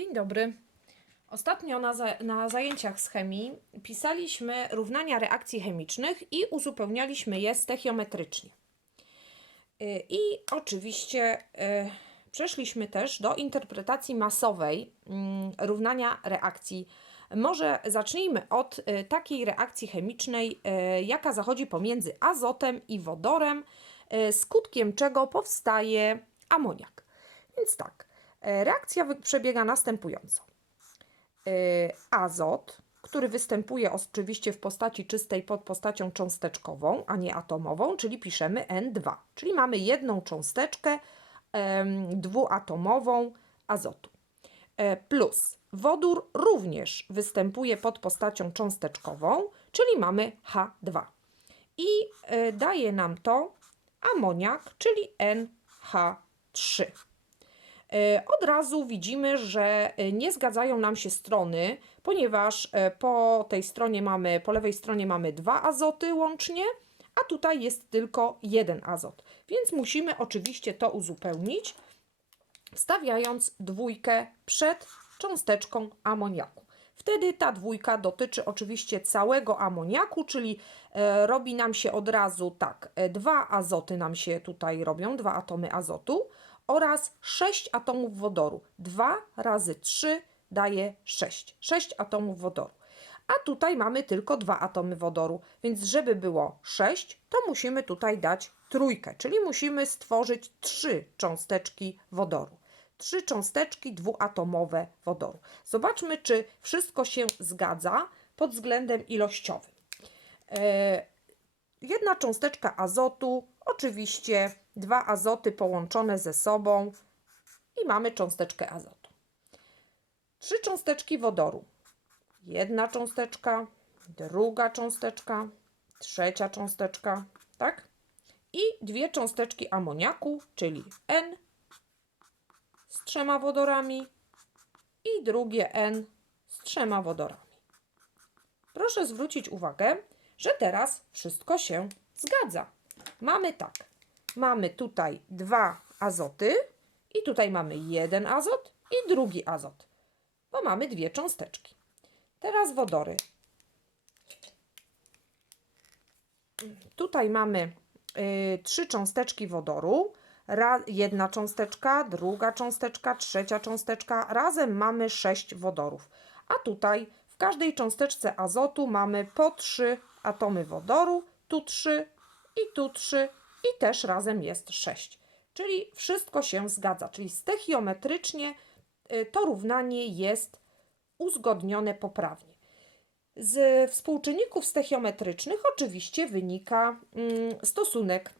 Dzień dobry. Ostatnio na, za, na zajęciach z chemii pisaliśmy równania reakcji chemicznych i uzupełnialiśmy je stechiometrycznie. Y, I oczywiście y, przeszliśmy też do interpretacji masowej mm, równania reakcji. Może zacznijmy od y, takiej reakcji chemicznej, jaka zachodzi pomiędzy azotem i wodorem, skutkiem czego powstaje amoniak. Więc tak, reakcja wy- przebiega następująco. E, Azot, który występuje oczywiście w postaci czystej pod postacią cząsteczkową, a nie atomową, czyli piszemy N2. Czyli mamy jedną cząsteczkę dwuatomową azotu. E, Plus wodór również występuje pod postacią cząsteczkową, czyli mamy H2. I e, daje nam to amoniak, czyli NH3. E, Od razu widzimy, że e, nie zgadzają nam się strony, ponieważ e, po tej stronie mamy, po lewej stronie mamy dwa azoty łącznie, a tutaj jest tylko jeden azot. Więc musimy oczywiście to uzupełnić, wstawiając dwójkę przed cząsteczką amoniaku. Wtedy ta dwójka dotyczy oczywiście całego amoniaku, czyli robi nam się od razu tak, dwa azoty nam się tutaj robią, dwa atomy azotu oraz 6 atomów wodoru. 2 razy 3 daje 6. 6 atomów wodoru. A tutaj mamy tylko dwa atomy wodoru, więc żeby było 6, to musimy tutaj dać trójkę, czyli musimy stworzyć trzy cząsteczki wodoru. Trzy cząsteczki dwuatomowe wodoru. Zobaczmy, czy wszystko się zgadza pod względem ilościowym. E, jedna cząsteczka azotu, oczywiście dwa azoty połączone ze sobą i mamy cząsteczkę azotu. Trzy cząsteczki wodoru. Jedna cząsteczka, druga cząsteczka, trzecia cząsteczka, tak? I dwie cząsteczki amoniaku, czyli N z trzema wodorami i drugie N z trzema wodorami. Proszę zwrócić uwagę, że teraz wszystko się zgadza. Mamy tak. Mamy tutaj dwa azoty i tutaj mamy jeden azot i drugi azot, bo mamy dwie cząsteczki. Teraz wodory. Tutaj mamy y, trzy cząsteczki wodoru. Ra, jedna cząsteczka, druga cząsteczka, trzecia cząsteczka. Razem mamy sześć wodorów. A tutaj w każdej cząsteczce azotu mamy po trzy atomy wodoru. Tu trzy i tu trzy i też razem jest sześć. Czyli wszystko się zgadza. Czyli stechiometrycznie y, to równanie jest uzgodnione poprawnie. Z współczynników stechiometrycznych oczywiście wynika mm, stosunek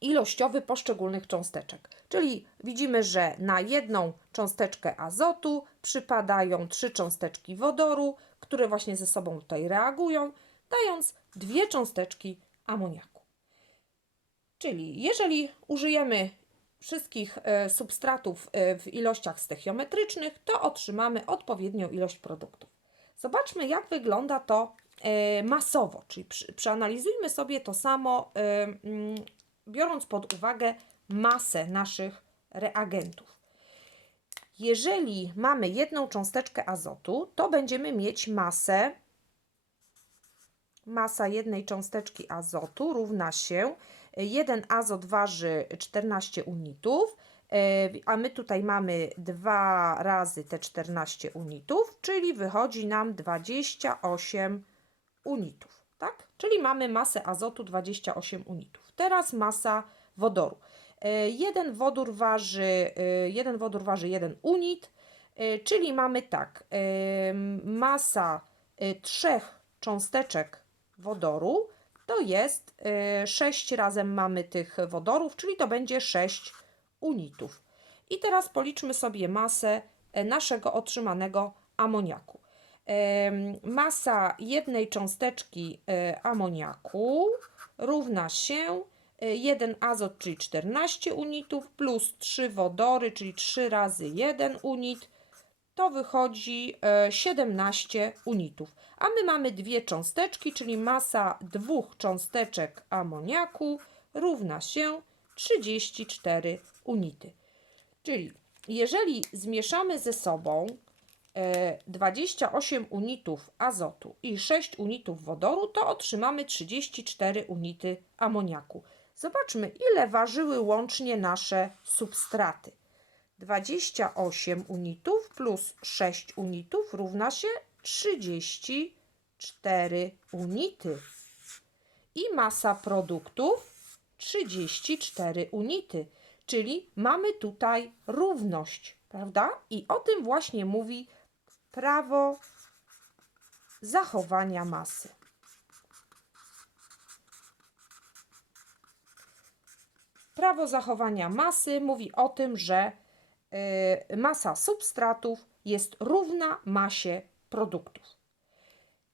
ilościowy poszczególnych cząsteczek. Czyli widzimy, że na jedną cząsteczkę azotu przypadają trzy cząsteczki wodoru, które właśnie ze sobą tutaj reagują, dając dwie cząsteczki amoniaku. Czyli jeżeli użyjemy wszystkich e, substratów e, w ilościach stechiometrycznych, to otrzymamy odpowiednią ilość produktów. Zobaczmy, jak wygląda to e, masowo, czyli przeanalizujmy sobie to samo, mm, biorąc pod uwagę masę naszych reagentów. Jeżeli mamy jedną cząsteczkę azotu, to będziemy mieć masę masa jednej cząsteczki azotu równa się 1 azot waży 14 unitów, e, a my tutaj mamy 2 razy te 14 unitów, czyli wychodzi nam 28 unitów, tak? Czyli mamy masę azotu 28 unitów. Teraz masa wodoru. E, Jeden wodór waży, e, jeden wodór waży 1 unit, e, czyli mamy tak, e, masa e, trzech cząsteczek wodoru to jest 6 razem mamy tych wodorów, czyli to będzie 6 unitów. I teraz policzmy sobie masę e, naszego otrzymanego amoniaku. Masa jednej cząsteczki e, amoniaku równa się 1 azot, czyli 14 unitów, plus 3 wodory, czyli 3 razy 1 unit, to wychodzi e, 17 unitów. A my mamy dwie cząsteczki, czyli masa dwóch cząsteczek amoniaku równa się 34 unity. Czyli jeżeli zmieszamy ze sobą e, 28 unitów azotu i 6 unitów wodoru, to otrzymamy 34 unity amoniaku. Zobaczmy, ile ważyły łącznie nasze substraty. 28 unitów plus 6 unitów równa się 34 unity. I masa produktów 34 unity. Czyli mamy tutaj równość, prawda? I o tym właśnie mówi prawo zachowania masy. Prawo zachowania masy mówi o tym, że masa substratów jest równa masie produktów.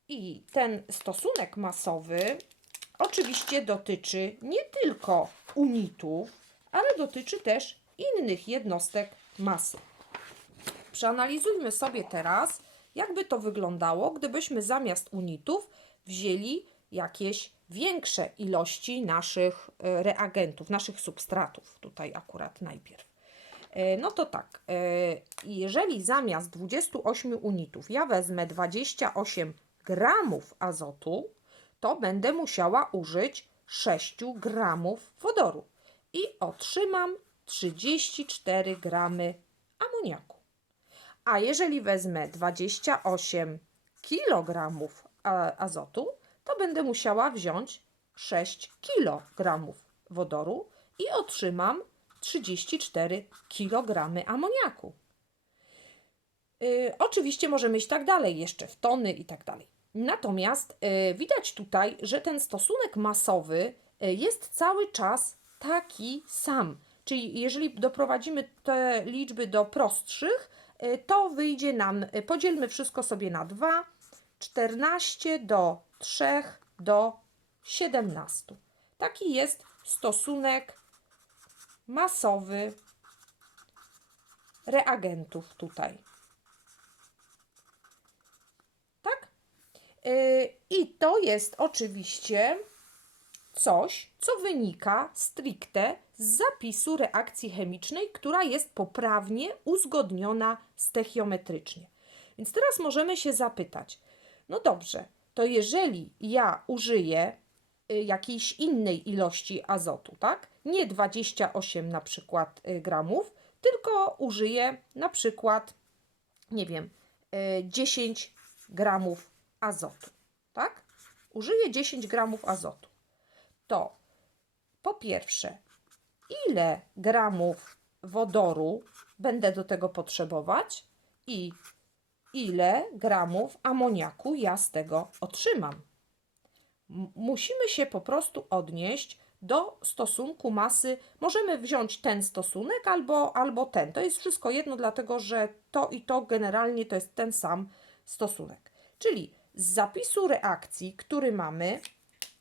I ten stosunek masowy oczywiście dotyczy nie tylko unitów, ale dotyczy też innych jednostek masy. Przeanalizujmy sobie teraz, jakby to wyglądało, gdybyśmy zamiast unitów wzięli jakieś większe ilości naszych e, reagentów, naszych substratów, tutaj akurat najpierw. E, No to tak, e, jeżeli zamiast 28 unitów ja wezmę 28 gramów azotu, to będę musiała użyć 6 gramów wodoru i otrzymam 34 gramy amoniaku. A jeżeli wezmę 28 kg azotu, to będę musiała wziąć 6 kg wodoru i otrzymam 34 kg amoniaku. Y, oczywiście możemy iść tak dalej, jeszcze w tony i tak dalej. Natomiast y, widać tutaj, że ten stosunek masowy y, jest cały czas taki sam. Czyli jeżeli doprowadzimy te liczby do prostszych, y, to wyjdzie nam, y, podzielmy wszystko sobie na 2, 14 do 3 do 17. Taki jest stosunek masowy reagentów tutaj. Tak? Y, I to jest oczywiście coś, co wynika stricte z zapisu reakcji chemicznej, która jest poprawnie uzgodniona stechiometrycznie. Więc teraz możemy się zapytać, no dobrze, to jeżeli ja użyję jakiejś innej ilości azotu, tak? Nie 28 na przykład y, gramów, tylko użyję na przykład, nie wiem, y, 10 gramów azotu, tak? Użyję 10 gramów azotu. To po pierwsze, ile gramów wodoru będę do tego potrzebować i ile gramów amoniaku ja z tego otrzymam. Musimy się po prostu odnieść do stosunku masy. Możemy wziąć ten stosunek albo, albo ten. To jest wszystko jedno, dlatego że to i to generalnie to jest ten sam stosunek. Czyli z zapisu reakcji, który mamy,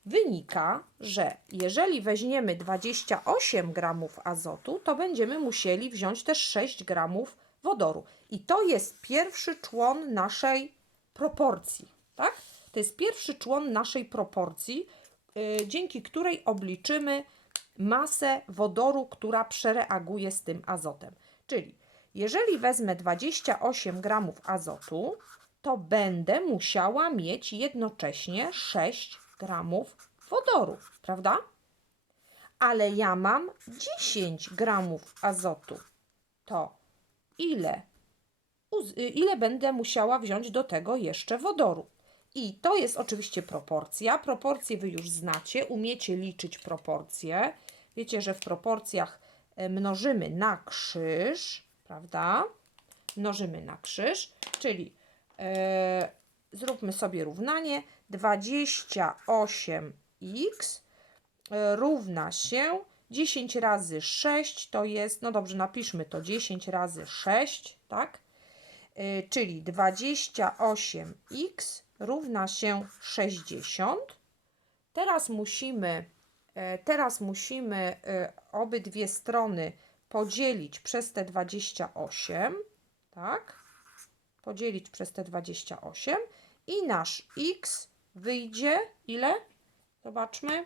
wynika, że jeżeli weźmiemy 28 gramów azotu, to będziemy musieli wziąć też 6 gramów wodoru. I to jest pierwszy człon naszej proporcji, tak? To jest pierwszy człon naszej proporcji, yy, dzięki której obliczymy masę wodoru, która przereaguje z tym azotem. Czyli jeżeli wezmę 28 gramów azotu, to będę musiała mieć jednocześnie 6 gramów wodoru, prawda? Ale ja mam 10 gramów azotu. To ile? y, Ile będę musiała wziąć do tego jeszcze wodoru? I to jest oczywiście proporcja. Proporcje wy już znacie, umiecie liczyć proporcje. Wiecie, że w proporcjach e, mnożymy na krzyż, prawda? Mnożymy na krzyż, czyli e, zróbmy sobie równanie. 28x e, równa się 10 razy 6 to jest, no dobrze, napiszmy to 10 razy 6, tak? Y, czyli 28x równa się 60. Teraz musimy, e, teraz musimy e, obydwie strony podzielić przez te 28, tak? Podzielić przez te 28 i nasz x wyjdzie ile? Zobaczmy.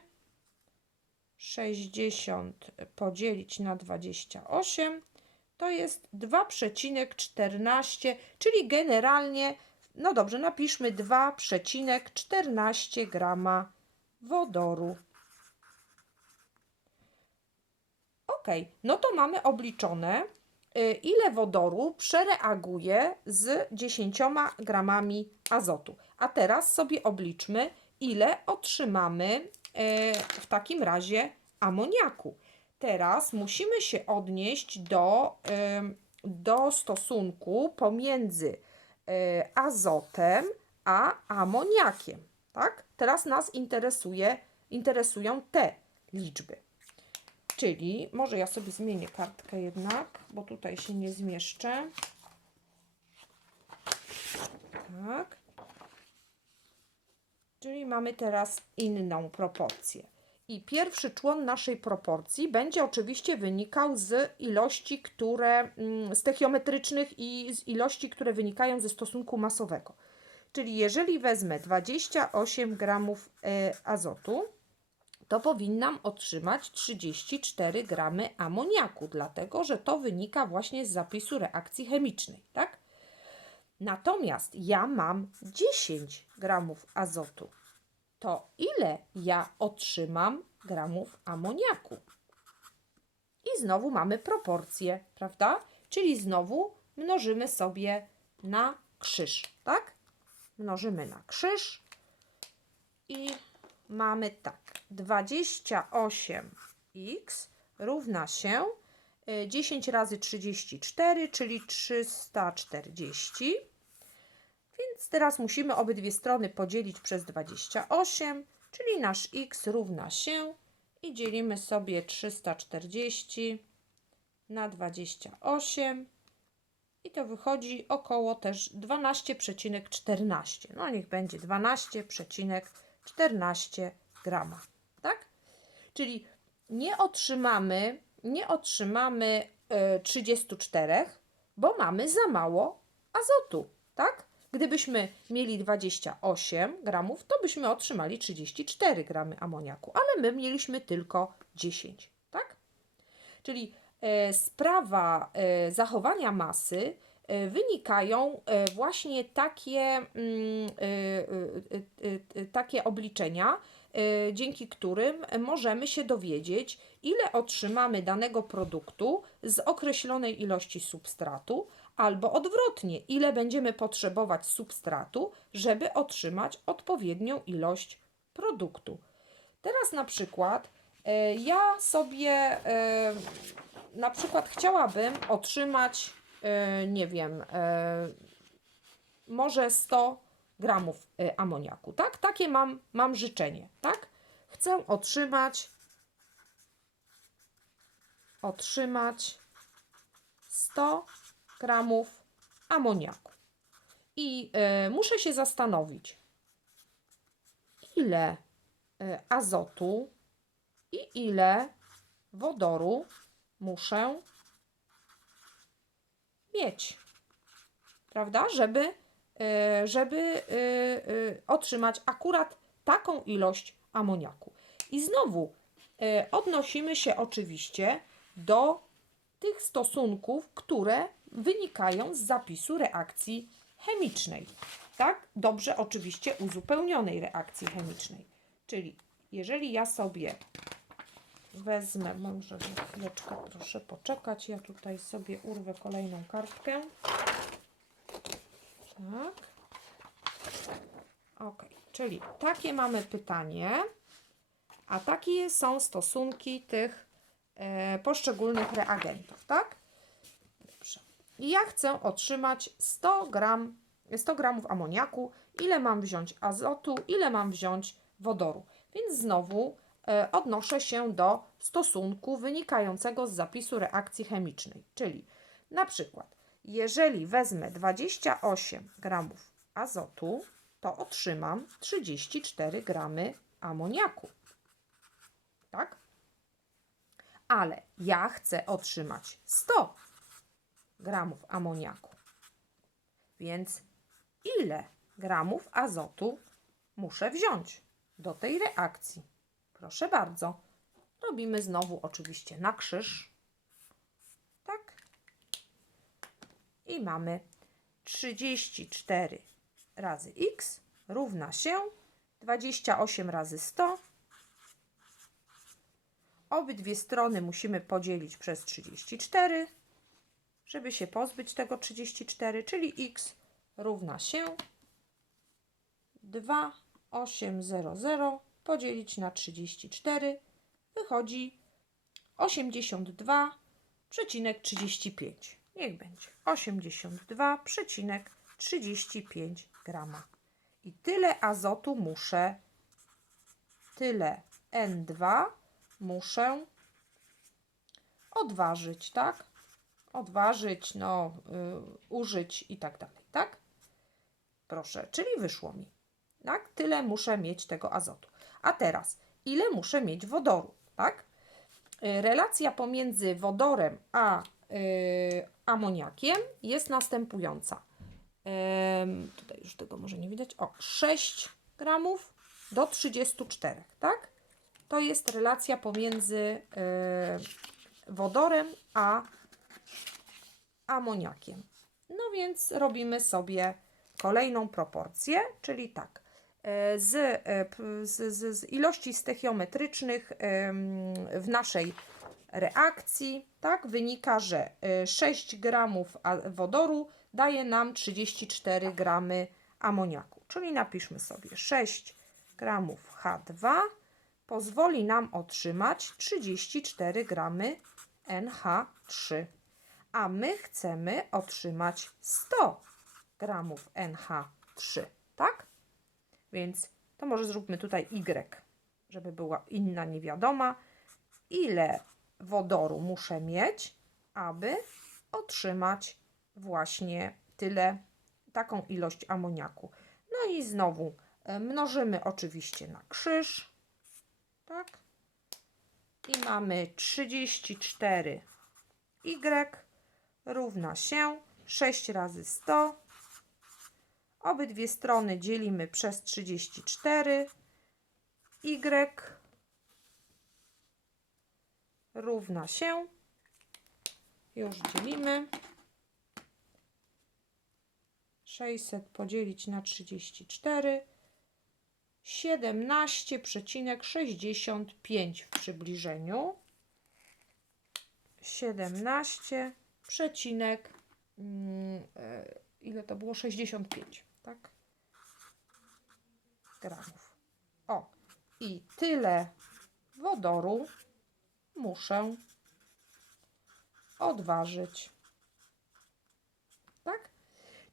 60 podzielić na 28 to jest 2,14, czyli generalnie, no dobrze, napiszmy 2,14 grama wodoru. Ok, no to mamy obliczone, y, ile wodoru przereaguje z 10 gramami azotu. A teraz sobie obliczmy, ile otrzymamy y, w takim razie amoniaku. Teraz musimy się odnieść do, ym, do stosunku pomiędzy y, azotem a amoniakiem. Tak? Teraz nas interesuje, interesują te liczby. Czyli może ja sobie zmienię kartkę jednak, bo tutaj się nie zmieszczę. Tak. Czyli mamy teraz inną proporcję. I pierwszy człon naszej proporcji będzie oczywiście wynikał z ilości, które mm, z techiometrycznych i z ilości, które wynikają ze stosunku masowego. Czyli jeżeli wezmę 28 gramów e, azotu, to powinnam otrzymać 34 gramy amoniaku, dlatego że to wynika właśnie z zapisu reakcji chemicznej, tak? Natomiast ja mam 10 gramów azotu. To ile ja otrzymam gramów amoniaku? I znowu mamy proporcje, prawda? Czyli znowu mnożymy sobie na krzyż, tak? Mnożymy na krzyż i mamy tak. 28x równa się y, 10 razy 34, czyli 340. Teraz musimy obydwie strony podzielić przez 28, czyli nasz x równa się i dzielimy sobie 340 na 28 i to wychodzi około też 12,14. No niech będzie 12,14 grama, tak? Czyli nie otrzymamy, nie otrzymamy y, 34, bo mamy za mało azotu, tak? Gdybyśmy mieli 28 gramów, to byśmy otrzymali 34 gramy amoniaku, ale my mieliśmy tylko 10, tak? Czyli e, sprawa e, zachowania masy e, wynikają właśnie takie, mm, takie obliczenia, dzięki którym możemy się dowiedzieć, ile otrzymamy danego produktu z określonej ilości substratu, albo odwrotnie, ile będziemy potrzebować substratu, żeby otrzymać odpowiednią ilość produktu. Teraz na przykład e, ja sobie e, na przykład chciałabym otrzymać, e, nie wiem, może 100 gramów amoniaku, tak? Takie mam, mam życzenie, tak? Chcę otrzymać otrzymać 100 gramów amoniaku. I e, muszę się zastanowić, ile e, azotu i ile wodoru muszę mieć, prawda? Żeby, e, żeby e, e, otrzymać akurat taką ilość amoniaku. I znowu e, odnosimy się oczywiście do tych stosunków, które wynikają z zapisu reakcji chemicznej. Tak? Dobrze oczywiście uzupełnionej reakcji chemicznej. Czyli jeżeli ja sobie wezmę, może chwileczkę proszę poczekać, ja tutaj sobie urwę kolejną kartkę. Tak. Ok, czyli takie mamy pytanie, a takie są stosunki tych e, poszczególnych reagentów, tak? I ja chcę otrzymać 100 gram, 100 gramów amoniaku. Ile mam wziąć azotu, ile mam wziąć wodoru. Więc znowu e, odnoszę się do stosunku wynikającego z zapisu reakcji chemicznej. Czyli na przykład, jeżeli wezmę 28 gramów azotu, to otrzymam 34 gramy amoniaku. Tak? Ale ja chcę otrzymać 100 gramów amoniaku. Więc ile gramów azotu muszę wziąć do tej reakcji? Proszę bardzo. Robimy znowu oczywiście na krzyż. Tak. I mamy 34 razy x równa się 28 razy 100. Obydwie strony musimy podzielić przez 34, żeby się pozbyć tego 34, czyli x równa się 2800 podzielić na 34 wychodzi 82,35. Niech będzie 82,35 grama. I tyle azotu muszę, tyle N2 muszę odważyć, tak? Odważyć, no, y, użyć i tak dalej, tak? Proszę, czyli wyszło mi. Tak? Tyle muszę mieć tego azotu. A teraz, ile muszę mieć wodoru, tak? Y, Relacja pomiędzy wodorem a y, amoniakiem jest następująca. Ym, tutaj już tego może nie widać. O, 6 gramów do 34, tak? To jest relacja pomiędzy y, wodorem a amoniakiem. No więc robimy sobie kolejną proporcję, czyli tak. e, Z, e, z, z, z ilości stechiometrycznych w naszej reakcji tak, wynika, że e, 6 gramów a- wodoru daje nam 34 gramy amoniaku. Czyli napiszmy sobie 6 gramów H2 pozwoli nam otrzymać 34 gramy NH3 a my chcemy otrzymać 100 gramów NH3, tak? Więc to może zróbmy tutaj Y, żeby była inna niewiadoma. Ile wodoru muszę mieć, aby otrzymać właśnie tyle, taką ilość amoniaku. No i znowu e, mnożymy oczywiście na krzyż, tak? I mamy 34 Y równa się 6 razy 100. Obydwie strony dzielimy przez 34. Y równa się. Już dzielimy. 600 podzielić na 34. 17,65 w przybliżeniu. 17 przecinek mm, e, ile to było? 65 tak? Gramów. O i tyle wodoru muszę odważyć. Tak?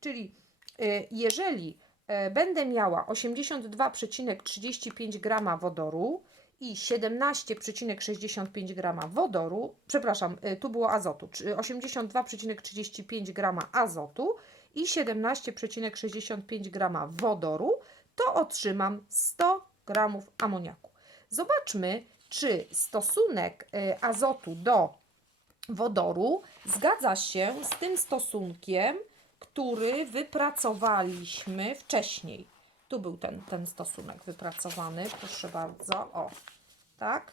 Czyli e, jeżeli e, będę miała 82,35 grama wodoru i 17,65 grama wodoru, przepraszam, y, tu było azotu, czy 82,35 grama azotu i 17,65 grama wodoru, to otrzymam 100 gramów amoniaku. Zobaczmy, czy stosunek y, azotu do wodoru zgadza się z tym stosunkiem, który wypracowaliśmy wcześniej. Tu był ten, ten stosunek wypracowany, proszę bardzo. O, tak?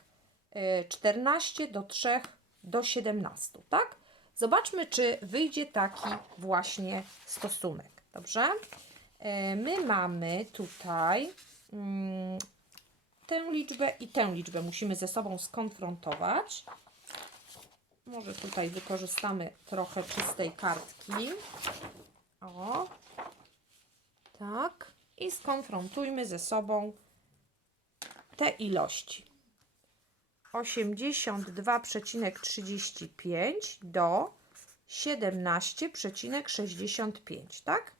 Y, 14 do 3 do 17, tak? Zobaczmy, czy wyjdzie taki właśnie stosunek. Dobrze? Y, My mamy tutaj mm, tę liczbę i tę liczbę musimy ze sobą skonfrontować. Może tutaj wykorzystamy trochę czystej kartki. O, tak. I skonfrontujmy ze sobą te ilości. 82,35 do 17,65, tak?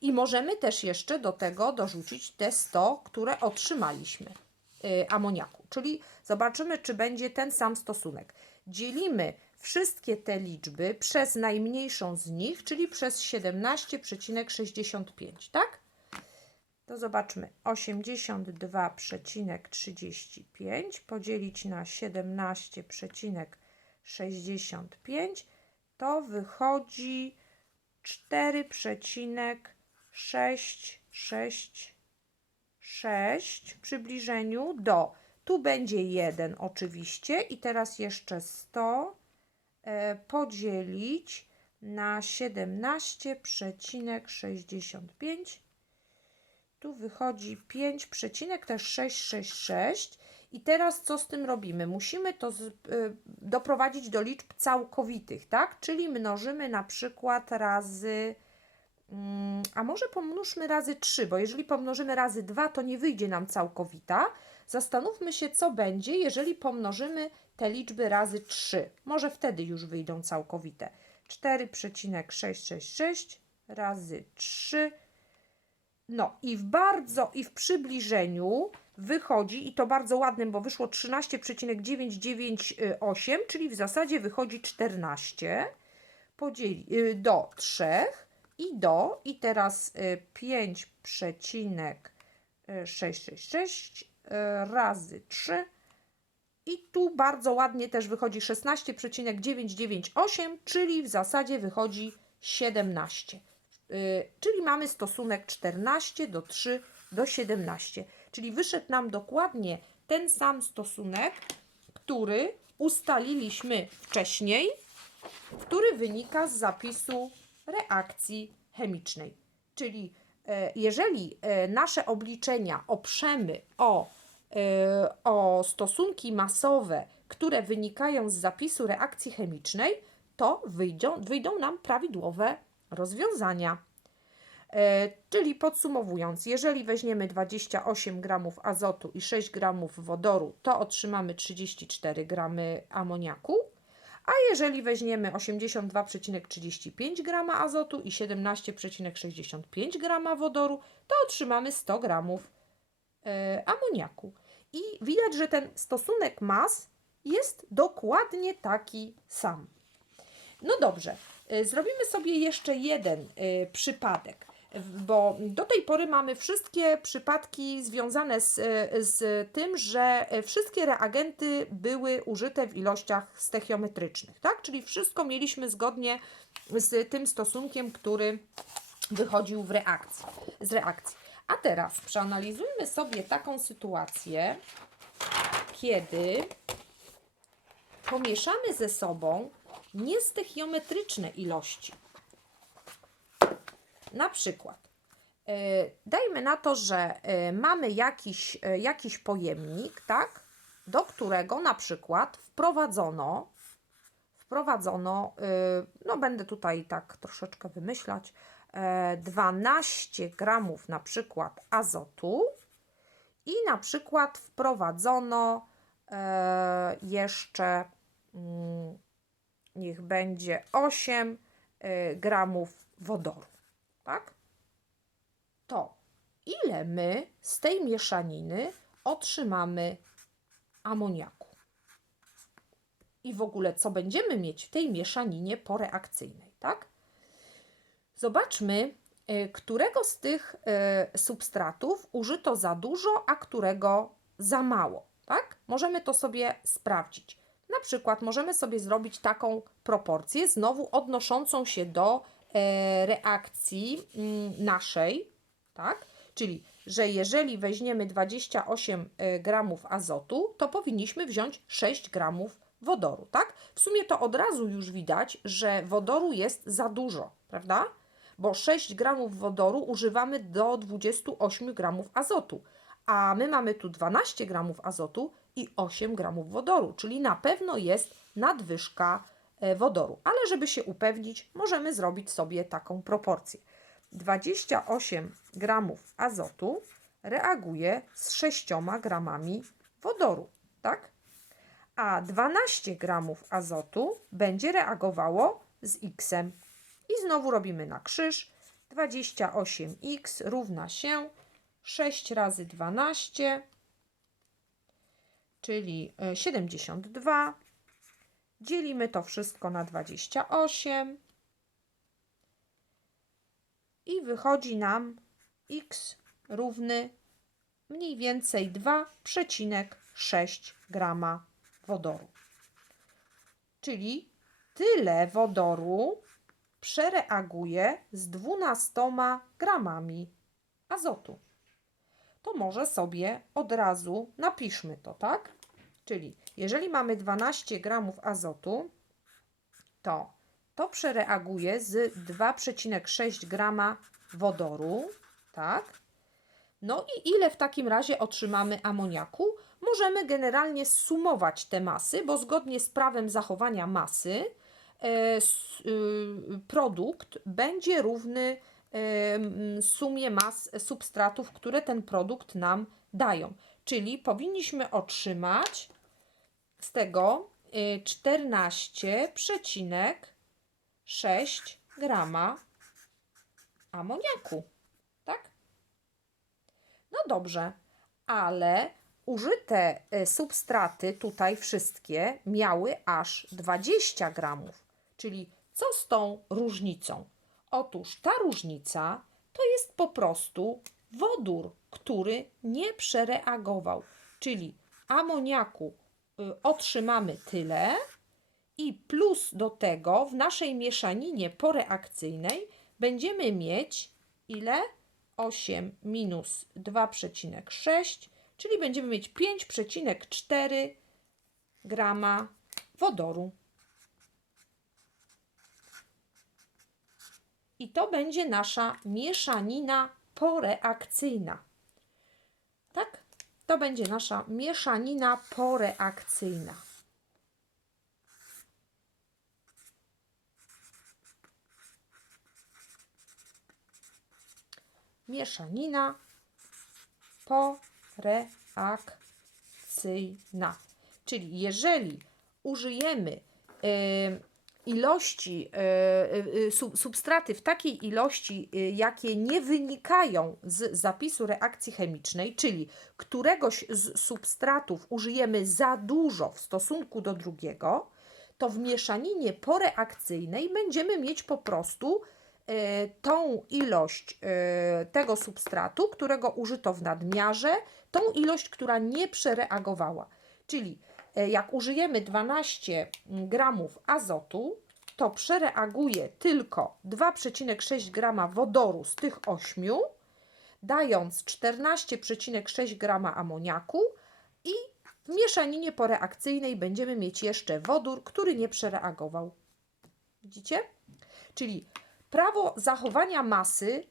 I możemy też jeszcze do tego dorzucić te 100, które otrzymaliśmy y, amoniaku. Czyli zobaczymy, czy będzie ten sam stosunek. Dzielimy wszystkie te liczby przez najmniejszą z nich, czyli przez 17,65, tak? To zobaczmy. 82,35 podzielić na 17,65 to wychodzi 4,666 w przybliżeniu do. Tu będzie 1 oczywiście i teraz jeszcze 100 e, podzielić na 17,65. Tu wychodzi 5,666. I teraz co z tym robimy? Musimy to z, y, doprowadzić do liczb całkowitych, tak? Czyli mnożymy na przykład razy, mm, a może pomnóżmy razy 3, bo jeżeli pomnożymy razy 2, to nie wyjdzie nam całkowita. Zastanówmy się, co będzie, jeżeli pomnożymy te liczby razy 3. Może wtedy już wyjdą całkowite. 4,666 razy 3. No i w bardzo, i w przybliżeniu wychodzi, i to bardzo ładnym, bo wyszło 13,998, czyli w zasadzie wychodzi 14 podzieli, y, do 3 i do, i teraz y, 5,666 y, razy 3 i tu bardzo ładnie też wychodzi 16,998, czyli w zasadzie wychodzi 17. Y, czyli mamy stosunek 14 do 3 do 17. Czyli wyszedł nam dokładnie ten sam stosunek, który ustaliliśmy wcześniej, który wynika z zapisu reakcji chemicznej. Czyli e, jeżeli e, nasze obliczenia oprzemy o, e, o stosunki masowe, które wynikają z zapisu reakcji chemicznej, to wyjdą, wyjdą nam prawidłowe rozwiązania. E, czyli podsumowując, jeżeli weźmiemy 28 gramów azotu i 6 gramów wodoru, to otrzymamy 34 gramy amoniaku. A jeżeli weźmiemy 82,35 grama azotu i 17,65 grama wodoru, to otrzymamy 100 gramów e, amoniaku. I widać, że ten stosunek mas jest dokładnie taki sam. No dobrze, zrobimy sobie jeszcze jeden y, przypadek, bo do tej pory mamy wszystkie przypadki związane z, y, z tym, że wszystkie reagenty były użyte w ilościach stechiometrycznych, tak? Czyli wszystko mieliśmy zgodnie z tym stosunkiem, który wychodził w reakcji, z reakcji. A teraz przeanalizujmy sobie taką sytuację, kiedy pomieszamy ze sobą niestechiometryczne ilości. Na przykład, e, dajmy na to, że e, mamy jakiś, e, jakiś pojemnik, tak, do którego na przykład wprowadzono, wprowadzono, no będę tutaj tak troszeczkę wymyślać, e, 12 gramów na przykład azotu i na przykład wprowadzono jeszcze mm, niech będzie 8 y, gramów wodoru, tak? To ile my z tej mieszaniny otrzymamy amoniaku? I w ogóle co będziemy mieć w tej mieszaninie poreakcyjnej, tak? Zobaczmy, y, którego z tych y, substratów użyto za dużo, a którego za mało, tak? Możemy to sobie sprawdzić. Na przykład możemy sobie zrobić taką proporcję, znowu odnoszącą się do e, reakcji mm, naszej, tak? Czyli, że jeżeli weźmiemy 28 e, gramów azotu, to powinniśmy wziąć 6 gramów wodoru, tak? W sumie to od razu już widać, że wodoru jest za dużo, prawda? Bo 6 gramów wodoru używamy do 28 gramów azotu, a my mamy tu 12 gramów azotu i 8 gramów wodoru, czyli na pewno jest nadwyżka e, wodoru. Ale żeby się upewnić, możemy zrobić sobie taką proporcję. 28 gramów azotu reaguje z 6 gramami wodoru, tak? A 12 gramów azotu będzie reagowało z X. I znowu robimy na krzyż. 28x równa się 6 razy 12 czyli e, 72. Dzielimy to wszystko na 28 i wychodzi nam x równy mniej więcej 2,6 grama wodoru. Czyli tyle wodoru przereaguje z 12 gramami azotu to może sobie od razu napiszmy to, tak? Czyli jeżeli mamy 12 gramów azotu, to to przereaguje z 2,6 grama wodoru, tak? No i ile w takim razie otrzymamy amoniaku? Możemy generalnie sumować te masy, bo zgodnie z prawem zachowania masy e, s, y, produkt będzie równy e, sumie mas substratów, które ten produkt nam dają. Czyli powinniśmy otrzymać z tego y, 14,6 grama amoniaku. Tak? No dobrze, ale użyte y, substraty tutaj wszystkie miały aż 20 gramów. Czyli co z tą różnicą? Otóż ta różnica to jest po prostu wodór, który nie przereagował. Czyli amoniaku y, otrzymamy tyle i plus do tego w naszej mieszaninie poreakcyjnej będziemy mieć ile? 8 minus 2,6, czyli będziemy mieć 5,4 grama wodoru. I to będzie nasza mieszanina poreakcyjna. To będzie nasza mieszanina poreakcyjna. Mieszanina poreakcyjna. Czyli jeżeli użyjemy y, ilości, y, y, sub- substraty w takiej ilości, jakie nie wynikają z zapisu reakcji chemicznej, czyli któregoś z substratów użyjemy za dużo w stosunku do drugiego, to w mieszaninie poreakcyjnej będziemy mieć po prostu e, tą ilość e, tego substratu, którego użyto w nadmiarze, tą ilość, która nie przereagowała. Czyli e, jak użyjemy 12 gramów azotu, to przereaguje tylko 2,6 grama wodoru z tych 8, dając 14,6 grama amoniaku i w mieszaninie poreakcyjnej będziemy mieć jeszcze wodór, który nie przereagował. Widzicie? Czyli prawo zachowania masy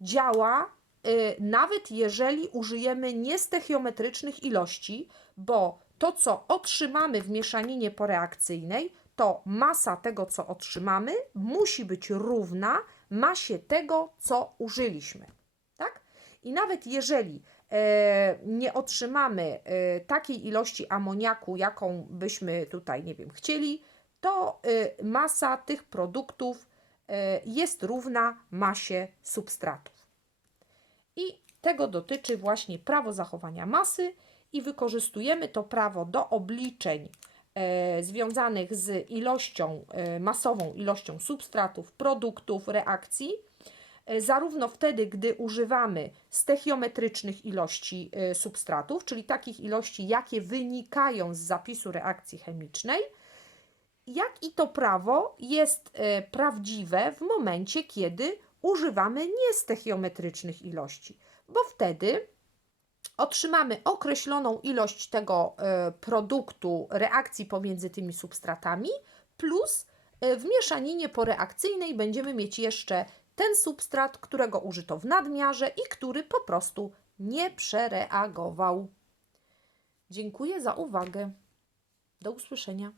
działa y, nawet jeżeli użyjemy niestechiometrycznych ilości, bo to, co otrzymamy w mieszaninie poreakcyjnej, to masa tego, co otrzymamy, musi być równa masie tego, co użyliśmy. Tak? I nawet jeżeli e, nie otrzymamy e, takiej ilości amoniaku, jaką byśmy tutaj, nie wiem, chcieli, to e, masa tych produktów e, jest równa masie substratów. I tego dotyczy właśnie prawo zachowania masy i wykorzystujemy to prawo do obliczeń e, związanych z ilością e, masową, ilością substratów, produktów, reakcji, e, zarówno wtedy, gdy używamy stechiometrycznych ilości substratów, czyli takich ilości, jakie wynikają z zapisu reakcji chemicznej, jak i to prawo jest prawdziwe w momencie, kiedy używamy niestechiometrycznych ilości, bo wtedy otrzymamy określoną ilość tego e, produktu reakcji pomiędzy tymi substratami, plus e, w mieszaninie poreakcyjnej będziemy mieć jeszcze ten substrat, którego użyto w nadmiarze i który po prostu nie przereagował. Dziękuję za uwagę. Do usłyszenia.